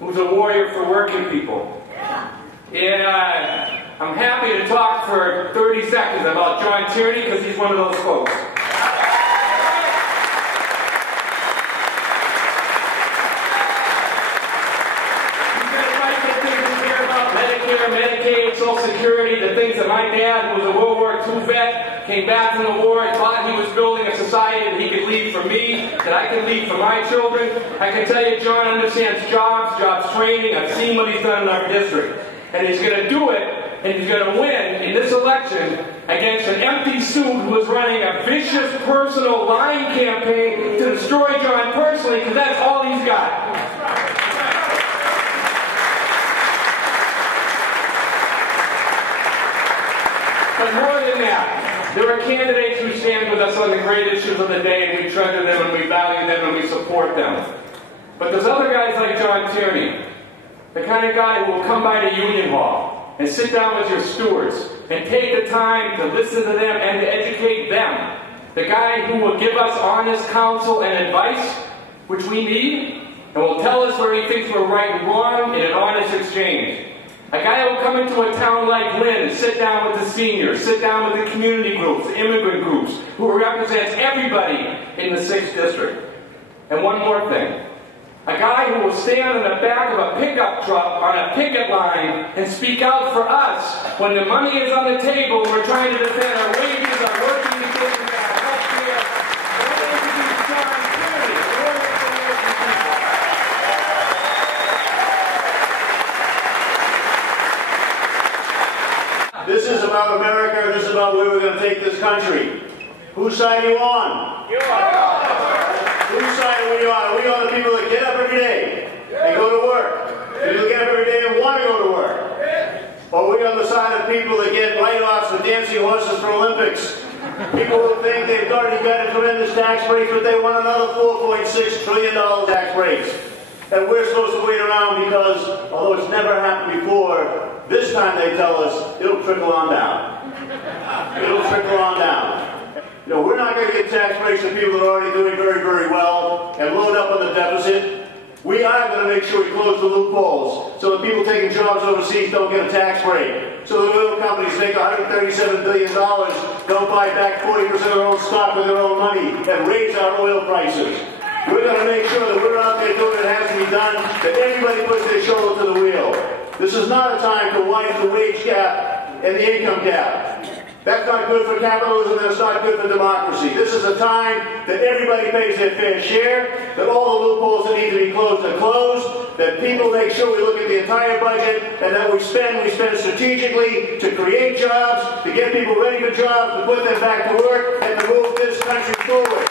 who's a warrior for working people. And I'm happy to talk for 30 seconds about John Tierney because he's one of those folks. Medicaid, Social Security, the things that my dad, who was a World War II vet, came back from the war and thought he was building a society that he could leave for me, that I can leave for my children. I can tell you, John understands jobs training. I've seen what he's done in our district. And he's going to do it, and he's going to win in this election against an empty suit who is running a vicious personal lying campaign to destroy John personally, because that's all he's got. But more than that, there are candidates who stand with us on the great issues of the day, and we treasure them, and we value them, and we support them. But there's other guys like John Tierney, the kind of guy who will come by to Union Hall and sit down with your stewards and take the time to listen to them and to educate them. The guy who will give us honest counsel and advice, which we need, and will tell us where he thinks we're right and wrong in an honest exchange. A guy who will come into a town like Lynn and sit down with the seniors, sit down with the community groups, the immigrant groups, who represents everybody in the 6th District. And one more thing. A guy who will stand in the back of a pickup truck on a picket line and speak out for us when the money is on the table and we're trying to defend our wages, our working conditions, our health care. This is about America. This is about where we're going to take this country. Whose side are you on? You are. Whose side are we on? Are we on the people that get up every day and go to work? People that get up every day and want to go to work? Or are we on the side of people that get write-offs for dancing horses for Olympics? People who think they've already got a tremendous tax break, but they want another $4.6 trillion tax breaks. And we're supposed to wait around because, although it's never happened before, this time they tell us it'll trickle on down. It'll trickle on down. You know, we're not going to get tax breaks for people that are already doing very, very well and load up on the deficit. We are going to make sure we close the loopholes so that people taking jobs overseas don't get a tax break. So the oil companies make $137 billion, don't buy back 40% of their own stock with their own money and raise our oil prices. We're going to make sure that we're out there doing what has to be done, that everybody puts their shoulder to the wheel. This is not a time to widen the wage gap and the income gap. That's not good for capitalism, and it's not good for democracy. This is a time that everybody pays their fair share, that all the loopholes that need to be closed are closed, that people make sure we look at the entire budget, and that we spend strategically to create jobs, to get people ready for jobs, to put them back to work, and to move this country forward.